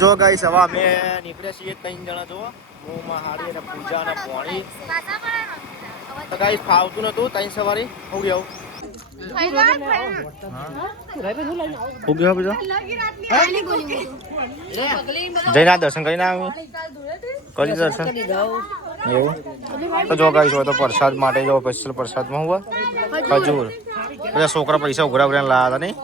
જો ગાઈસ હવે અમે નીકળ્યા છીએ 3 જણા જો હું મહાડી અને પૂજા અને પોણી તો ગાઈસ ફાવતું નતું 3 સવારી હું ગયો હું ગયો બીજો જઈને દર્શન કરીને આવ્યો કરી દર્શન એવું તો જો ગાઈસ હોય તો પ્રસાદ માટે જો સ્પેશિયલ પ્રસાદમાં હુआ ખજૂર બધા છોકરા પૈસા ઉઘરા ઉઘરા લાયા હતા નહીં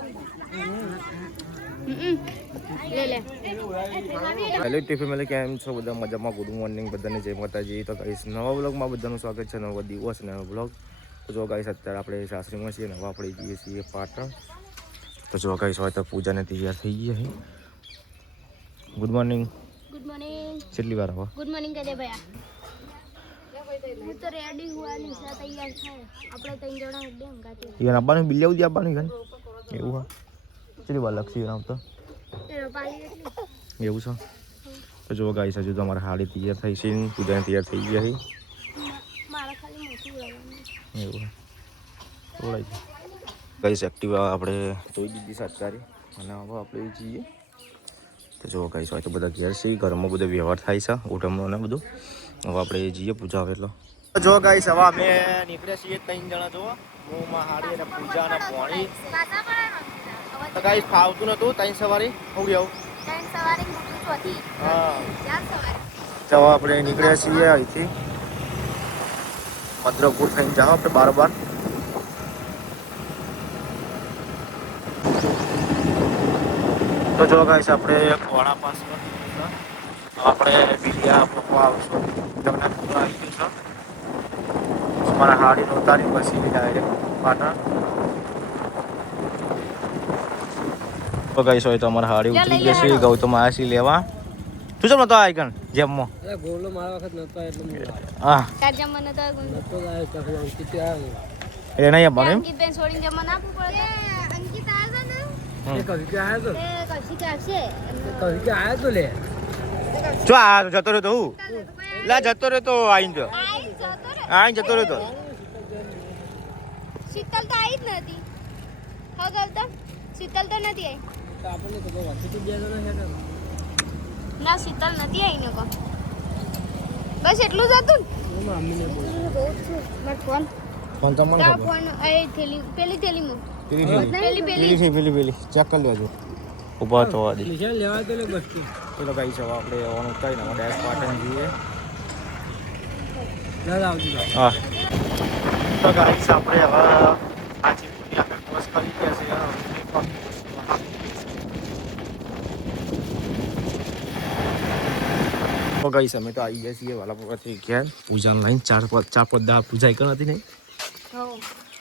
હેલો ટીફી કેમ છો બધા મજામાં ગુડ મોર્નિંગ બધાને જય માતાજી તો ગાઈસ નવા બ્લોગમાં બધાનું સ્વાગત છે નવો દિવસ નવો બ્લોગ તો જો ગાઈસ અત્યારે આપણે સાસરીમાં છીએ નવા આપણે જઈએ છીએ પાટણ તો જો ગાઈસ હોય તો પૂજાને તૈયાર થઈ ગઈ છે ગુડ મોર્નિંગ કેટલી વાર આવો ગુડ મોર્નિંગ કહે ભૈયા હું તો રેડી હુઆ નિશા તૈયાર થાય આપણે ત્રણ જણા એટલે હંગાતે યાર આપવાનું બિલ લેવું દે આપવાનું ગન એવું હા કેટલી વાર લખી નામ તો એવું છે તો જો ગાઈસ હજુ તો અમારા હાડી તૈયાર થઈ છે પૂજાને તૈયાર થઈ ગયા છે મારા ખાલી મોટું લાગવાનું એવું થોડા ગાઈસ એક્ટિવા આપણે ધોઈ દીધી સરકારી અને હવે આપણે જઈએ તો જો ગાઈસ હોય તો બધા ઘેર છે ઘરમાં બધો વ્યવહાર થાય છે ઓટમનો ને બધું હવે આપણે જઈએ પૂજા આવે એટલે જો ગાઈસ હવે અમે નીકળ્યા છીએ 3 જણા જો હું મહાડી અને પૂજા અને પોણી તો ગાઈસ ફાવતું નતું 3 સવારી હું ગયો તો આપણે નીકળ્યા છીએ અહીંથી મદ્રપુર થઈને જાઓ આપણે બાર તો જો ગાઈસ આપણે ઘોડા પાસ આપણે બીજા મૂકવા આવશું જગન્નાથપુર આવી ગયું છે અમારા હાડીને ઉતારી પછી ડાયરેક્ટ પાટણ તો ગાઈસ હોય તો અમારા હાડી ઉતરી જશે ગૌતમ આસી લેવા તું ચમ નતો આઈકન જેમમાં અરે ગોળો મારા વખત નતો એટલે હા તાર જમવાનો તો નતો લાય તો અંકિત આવે એ નહીં આપવાનું અંકિત બેન છોડીને જમવાનું આપવું પડે અંકિત આવે ને એ કવિ કે આયો તો એ કશી કે આવશે કવિ કે આયો તો લે જો આ જતો રહ્યો તો હું લા જતો રહ્યો તો આઈને તો આઈને જતો રહ્યો તો શીતલ તો આવી જ નથી હા ગૌતમ શીતલ તો નથી આવી તો આપણને તો બહુ વખત બે જણા છે ને ના શીતલ નથી આવી ને કો બસ એટલું જ હતું હું મમ્મીને બોલ ને ફોન ફોન તમને તા ખબર ફોન એ થેલી પેલી થેલીમાં પેલી ચેક કરી લેજો ઉભા થવા દે નિશાન લેવા તો લે બસથી પેલો ગાઈ છે આપણે ઓન ઉતારીને હવે ડેશ પાટણ જઈએ ના આવજો હા તો ગાઈ છે આપણે હવે પાછી પૂરી આપણે ક્રોસ કરી ગયા છે તો ગાઈ અમે તો આવી ગયા છીએ વાલાપુરથી ઘેર પૂજાને લઈને ચાર પાંચ દા પૂજા કરી હતી નહીં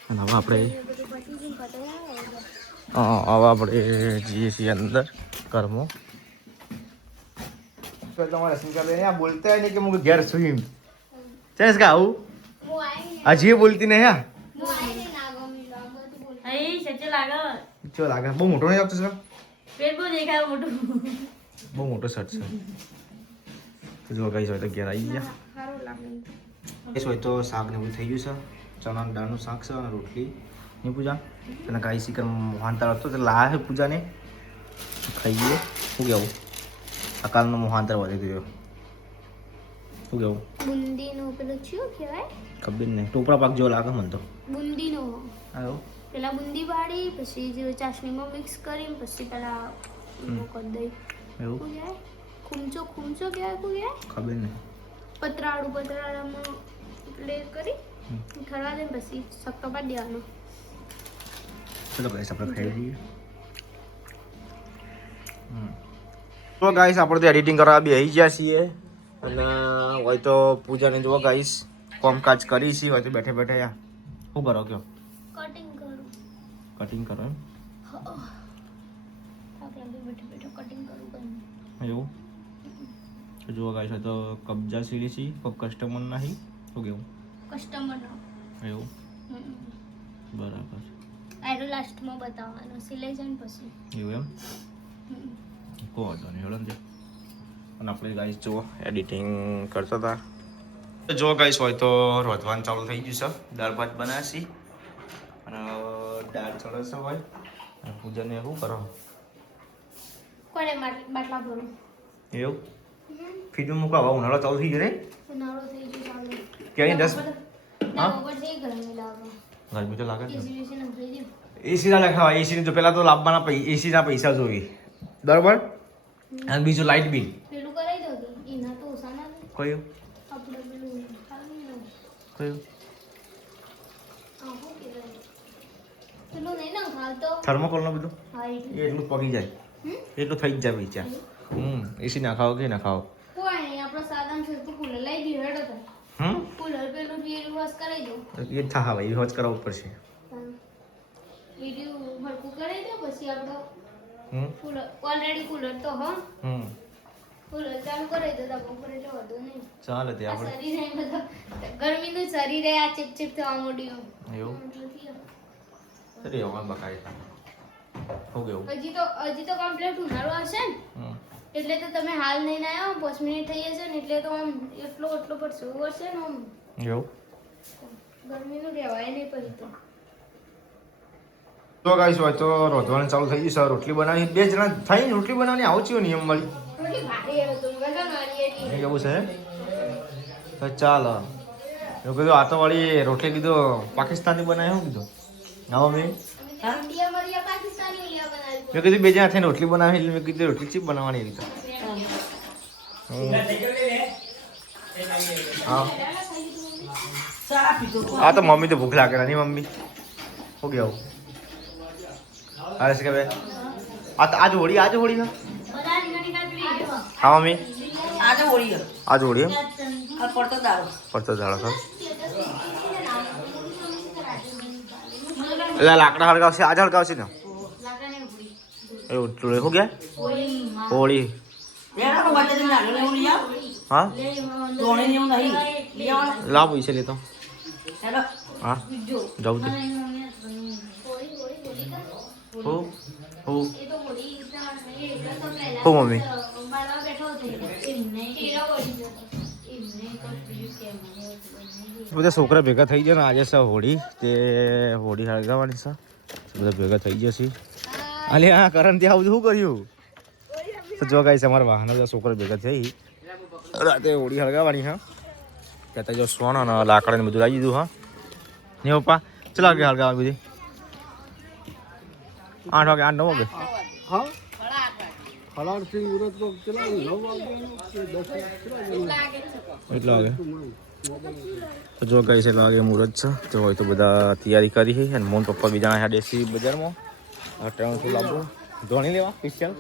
અને હવે આપણે હવે આપણે જઈએ છીએ અંદર ઘરમાં તમારે શું બોલતા નહીં કે હું ઘેર છું એમ છે કે આવું હજી બોલતી નહીં હા ચો લાગે બહુ મોટો નહીં આવતો બહુ મોટો શર્ટ છે તો જો ગાઈસ હોય તો ઘેર આવી ગયા ગાઈસ હોય તો શાક ને બધું થઈ ગયું છે ચણા દાળનું શાક છે અને રોટલી ની પૂજા અને ગાઈ શીકર મોહાંતર હતો તો લાયા છે પૂજાને ખાઈએ શું કેવું અકાલનો મોહાંતર વધી ગયો શું કેવું બુંદીનો પેલો શું કહેવાય ખબર નહીં ટોપરા પાક જેવો લાગે મને તો બુંદીનો આવ્યો પેલા બુંદી વાળી પછી જે ચાસણીમાં મિક્સ કરી પછી પેલા કરી દઈ એવું શું કહેવાય ખૂમચો કહેવાય શું કહેવાય ખબર નહીં પતરાળામાં પ્લે કરી ઠરવા દે પછી સક્તો પાડી દેવાનો ચલો ગાઈસ આપણે ખાઈ લઈએ તો ગાઈસ આપણે તો એડિટિંગ કરવા બેસી ગયા છીએ અને હોય તો પૂજાને જો ગાઈસ કામકાજ કરી છીએ હોય તો બેઠે બેઠે યા શું કરો કયો કટિંગ કરો એમ કટિંગ કરું એવું જો ગાઈસ હોય તો કબજા સીડી છે કોઈ કસ્ટમર નહીં શું કેવું કસ્ટમર એવું બરાબર આયરો લાસ્ટમાં બતાવવાનો સિલાઈ જાય પછી એવું એમ કો વાંધો નહીં હેડો ને અને આપણે ગાઈસ જો એડિટિંગ કરતા હતા જો ગાઈસ હોય તો રોધવાનું ચાલુ થઈ ગયું છે દાળ ભાત બનાવ્યા છે અને દાળ ચડે છે હોય અને પૂજાને શું કરો કોને બાટલા ભરું એવું ફીડમાં મૂકો હવે ઉનાળો ચાલુ થઈ ગયો ને ઉનાળો થઈ ગયો ચાલુ. ક્યાંય 10 ના ઉપર છે ગરમી લાગે. ગરમી તો લાગે જ ને. એસી ના થઈ ગયું. એસી ના લખાવા એસી તો પેલા તો લાવવાના એસી ના પૈસા જોઈએ બરાબર અને બીજું લાઇટ બિલ પેલું કરાઈ દો કે એના તો ઓછા ના લે. કયું આપણે પેલું ખાલી લો. કયું આ શું કહેવાય? પેલું નહીં ને ખાલતો. થર્મોકોલ નું બધું હા એટલે. એ એટલું પગી જાય એટલું થઈ જ જાય પૈસા એસી ના ખાઓ કે ના ખાઓ કોઈ નહીં આપણે સાદા છે કુલર લઈ ગયું હેડો તો. કુલર પેલું રીલ વોશ કરાઈ દો. એ થા ભાઈ હોજ કરાવવું પડશે વિડિયો હરકું કરાઈ દો પછી આપણે હમ કુલર ઓલરેડી કુલર તો હા હમ કુલર ચાલુ કરાઈ દો તો બપોર એટલે વધુ નહીં. ચાલે તે આ આપણે શરીર એ બધા ગરમીનું શરીર એ આ ચીપ થવા માંડ્યું. એવું અરે હવે બકાઈ હો ગયું હજી તો કમ્પ્લીટ ઉનાળો હશે ને એટલે તો તમે હાલ નહીં આવ્યા 5 મિનિટ થઈ હશે ને એટલે તો આમ એટલો પડશે વર્ષે ને આમ એવું ગરમીનું રહેવાય નહીં પછી તો ગાઈસ હોય તો રોધવાનું ચાલુ થઈ ગયું રોટલી બનાવી 2 જણા થઈને રોટલી બનાવવાની આવું છે નિયમ મળી થોડી ભારે હવે તો ગગન વાળી એ કેવું છે તો ચાલ એવું કીધું આ તો વળી રોટલી કીધું પાકિસ્તાની બનાવી શું કીધું ના મેં ઇન્ડિયા વાળી પાકિસ્તાની ઓલિયા બનાવી. મેં કીધું 2 જણા થઈને રોટલી બનાવી એટલે મેં કીધું રોટલી ચીપ બનાવવાની એવી રીતે હા આ તો મમ્મી તો ભૂખ લાગે નહીં મમ્મી હો ગયા અરે કે આજ હોળી હા મમ્મી આજે હોળી આજ હોળી એમ આ પડતો દાડો પડતો દાડો ખર એટલે લાકડા હળગાવશે આજે હળગાવશે ને એવું ટોળે હો ગયા હોળી એના કો બટે ના લે હોળી આ હા તોણે નેવું નહીં લેવાનો લાવ પૈસા લેતો હેલો હા જાઉં તે હો હો એ તો હોળી એ તો પહેલા હો મમ્મી બાળવા બેઠો હતો એમને કેરા વળી ગયો એમને તો બીજું કેમ બધા છોકરા ભેગા થઈ ગયા ને આજે છે હોળી તે હોળી હળગાવવાની છે બધા ભેગા થઈ ગયા છે અલે હા કરણ ત્યાં આવું શું કર્યું તો જો ગાઈસ અમારા વાહનો બધા છોકરા ભેગા થઈ રાતે હોળી હળગાવવાની હા કહેતા જો સોનો ને લાકડા ને બધું લાવી દીધું હા ને પપ્પા ચલો આગળ હળગાવવાની બધી 8 વાગે 8 9 વાગે હા ફલાણથી મુરત કો ચલા 9 વાગે કે 10 વાગે એટલા વાગે તો જો ગાઈસ એટલા વાગે મુહૂર્ત છે તો હોય તો બધા તૈયારી કરી છે અને મોન પપ્પા બીજા હેડે છે બજારમાં આ ટ્રેન શું લાવવું ધોણી લેવા સ્પેશિયલ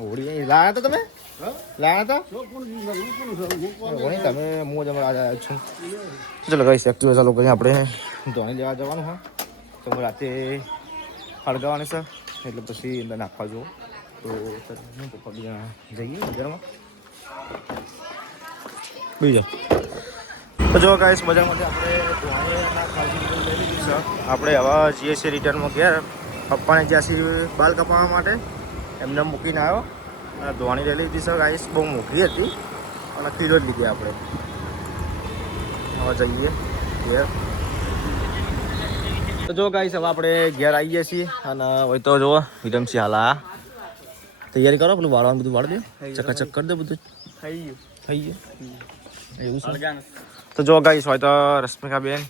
હોળી લાયા તો તમે લાયા તો હોળી તમે હું જ હમણાં આવ્યો છું ચલો ગાઈસ એક્ટિવા ચાલુ કરીને આપણે ધોણી લેવા જવાનું હા તો રાતે હળગાવાની છે એટલે પછી અંદર નાખવા જુઓ તો હું પપ્પા બીજા જઈએ બજારમાં બીજા તો જો ગાઈસ બજારમાંથી આપણે ધોણીના ખાલી લઈ લીધી છે આપણે હવે જઈએ છીએ રિટર્નમાં ઘેર પપ્પાને જ્યાં છીએ બાલ કપાવવા માટે એમને મૂકીને આવ્યો અને ધોણી લઈ લીધી છે ગાઈસ બહુ મોંઘી હતી અને કિલો જ લીધી આપણે હવે જઈએ ઘેર તો જો ગાઈસ હવે આપણે ઘેર આવીએ છીએ અને હોય તો જો વિરમસિંહ હાલા તૈયારી કરો પેલું વાળવાનું બધું વાળી દે ચકાચક કરી દે બધું થઈ ગયું એવું છે તો જો ગાઈસ હોય તો રશ્મિકાબેન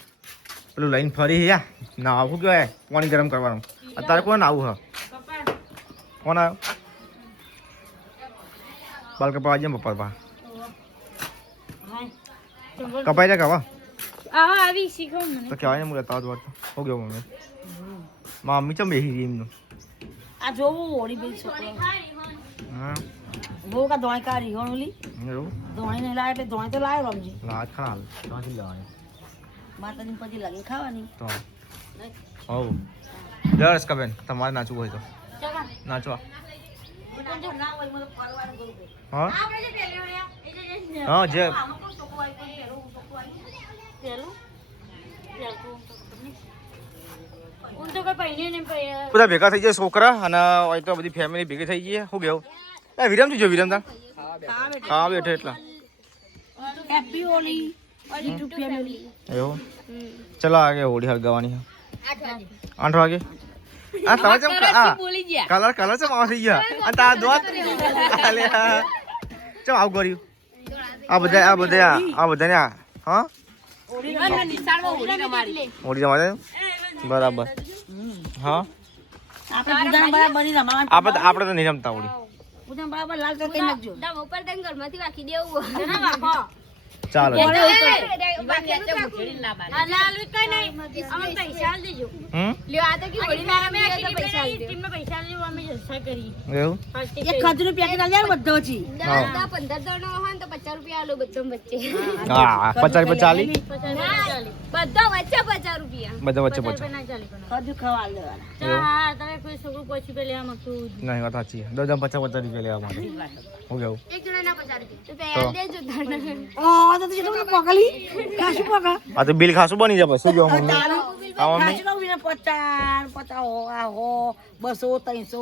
પેલું લઈને ફરી યા ના આવું કહેવાય પાણી ગરમ કરવાનું અત્યારે કોણ આવું હા કોણ આવ્યો બાલ કપાવા જાય પપ્પા પા કપાઈ જાય કવા આવી શીખો મને તો કહેવાય ને મુલા તાવ વાર હો ગયો મમ્મી મમ્મી ચમ બેહી ગઈ એમનું આ જોવું હોળી બેલ છોકરો હા બહુ કા દોઈ કાઢી હોળી એવું દોઈ નહીં લાય એટલે દોઈ તો લાયો રમજી લાજ ખરા ત્યાંથી લેવાની માતાની પછી લાગી ખાવાની તો હવ દસ કબેન તમારે નાચવું હોય તો ચકા નાચવા જો ના હોય મને પરવાનું કરું હા આપણે જે પેલી ઓળ્યા એ જે હા જે આમાં કોઈ છોકરો આવી કોઈ પેલું છોકરો આવી પેલું ઉન તો કોઈ પહેને ને બધા ભેગા થઈ જાય છોકરા અને હોય તો બધી ફેમિલી ભેગી થઈ ગઈ શું કેવું એ વિરમ જો વિરમ તાર હા બેઠે એટલા હેપી હોળી યુટ્યુબ ફેમિલી એવું ચલો આગે હોળી હળગાવાની 8 વાગે આ તમે ચમ આ બોલી ગયા કલર ચમ આવા થઈ ગયા અને તાર દોત અલે ચમ આવું કર્યું આ બધાને હા ઓડી રમાડે બરાબર હા આપણે તો નહીં રમતા ઓડી ઉપર તને ઘરમાંથી વાકી દેવું ચાલો એવું 15 જણો હોય ને તો 50 રૂપિયા આલો બધો વચ્ચે હા 50 બધા વચ્ચે 50 નહીં વાત સાચી 10 50 રૂપિયા લેવા માટે હું કેવું એક જણાના 50 રૂપિયા આ તો બિલ ખાસું બની જાય શું કેવું મમ્મી હા મમ્મી 200 300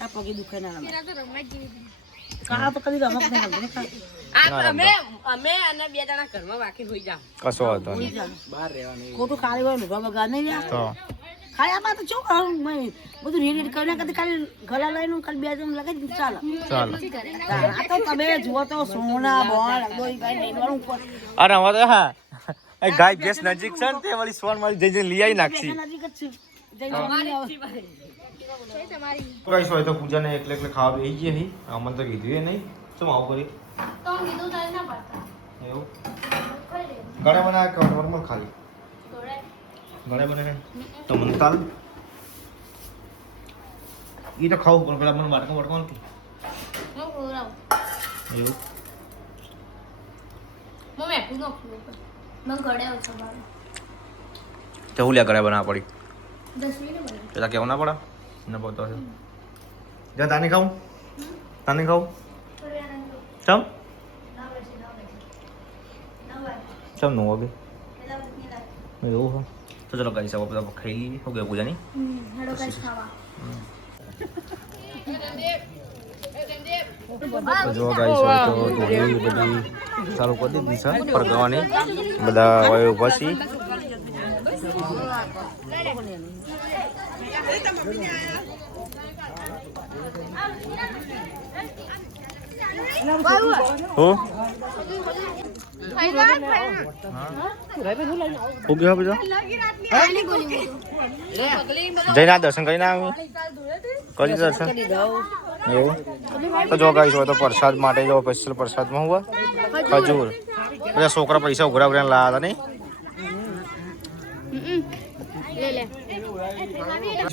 આ પગે દુખે ના રમાય કા તો કદી રમત નહીં રમતો અમે અને બે જણા ઘરમાં વાકી હોઈ જાવ કશો હતો નહીં બહાર રહેવાની ખોટું ખાલી હોય ને બગા નહીં રહ્યા તો ખાયામાં તો શું કરું મેં બધું રેડી કરીને કદી ખાલી ગળા લઈને ખાલી બે જણ લગાવી દીધું ચાલો ચાલો આ તો તમે જુઓ તો સોના બોલ દોઈ ગાય લેવાનું ઉપર અરે હવે તો હા એ ગાય ભેંસ નજીક છે ને તે વાળી સોન વાળી જઈ લઈ આવી નાખશી નજીક જ છે જઈને કઈશ હોય તો પૂજાને એકલે ખાવા બેસી ગઈ નહીં અમને તો કીધું એ નહીં શું આવું કરી તો હું કીધું તારે ના પાડતા એવું ગળે બનાવે કે નોર્મલ ખાલી ગળે બનાવે તો મને તાલ એ તો ખાવું પણ પેલા મને વાટકો વાટકો નથી હું ખવડાવું એવું હું મેઠું નાખું મને ઘડે ઓછો ભાવે તો હું લ્યા ગળે બનાવવા પડી 10 મિનિટ બને પેલા કેવું ના પડે ના પડતો હશે જા તાને ખાવું તાને ખાવું ચમ ચમ નો વાગે એવું હો તો ચલો ગાઈસ હવે બધા ખાઈ લઈએ હો ગયા પૂજાની હેડો ગાઈસ ખાવા તો જો ગાઈસ હોય તો થોડી બધી ચાલુ કરી દીધી છે પરગવાની બધા હોય ઉભા છીએ હું ગયા બધા જઈને દર્શન કરીને આવ્યું કરી દર્શન એવું તો જો ગાઈસ હોય તો પ્રસાદ માટે જો સ્પેશિયલ પ્રસાદમાં હુआ ખજૂર બધા છોકરા પૈસા ઉઘરા ઉઘરા લાયા હતા નહીં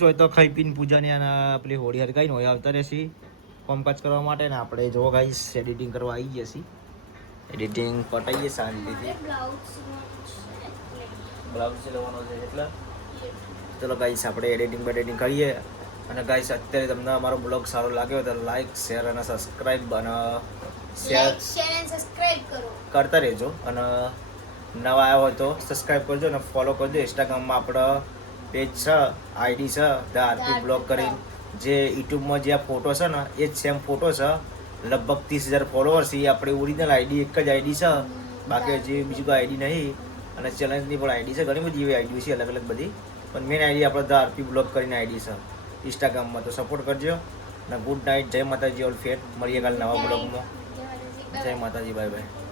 હોય તો ખાઈ પીને પૂજાની અને પેલી હોળી હરગાઈને હોય આવતા રહેશે કામકાજ કરવા માટે ને આપણે જો ગાઈસ એડિટિંગ કરવા આવી ગયા છીએ એડિટિંગ પટાઈએ શાંતિથી બ્લાઉઝ લેવાનો છે એટલે ચલો ગાઈસ આપણે એડિટિંગ કરીએ અને ગાઈસ અત્યારે તમને અમારો બ્લોગ સારો લાગ્યો તો લાઈક શેર અને સબસ્ક્રાઈબ અને શેર એન્ડ સબસ્ક્રાઇબ કરો કરતા રહેજો અને નવા આવ્યા હોય તો સબસ્ક્રાઈબ કરજો અને ફોલો કરજો ઇન્સ્ટાગ્રામમાં આપણો પેજ છે આઈડી છે ધ આરપી બ્લોગ કરીને જે યુટ્યુબમાં જે આ ફોટો છે ને એ જ સેમ ફોટો છે લગભગ 30,000 ફોલોવર્સ એ આપણી ઓરિજિનલ આઈડી એક જ આઈડી છે બાકી જે બીજું કોઈ આઈડી નહીં અને ચેલેન્જની પણ આઈડી છે ઘણી બધી એવી આઈડી છે અલગ અલગ બધી પણ મેન આઈડી આપણે ધ આરપી બ્લોગ કરીને આઈડી છે ઇન્સ્ટાગ્રામમાં તો સપોર્ટ કરજો અને ગુડ નાઇટ જય માતાજી ઓલ ફેટ મળીએ કાલે નવા બ્લોગમાં જય માતાજી બાય બાય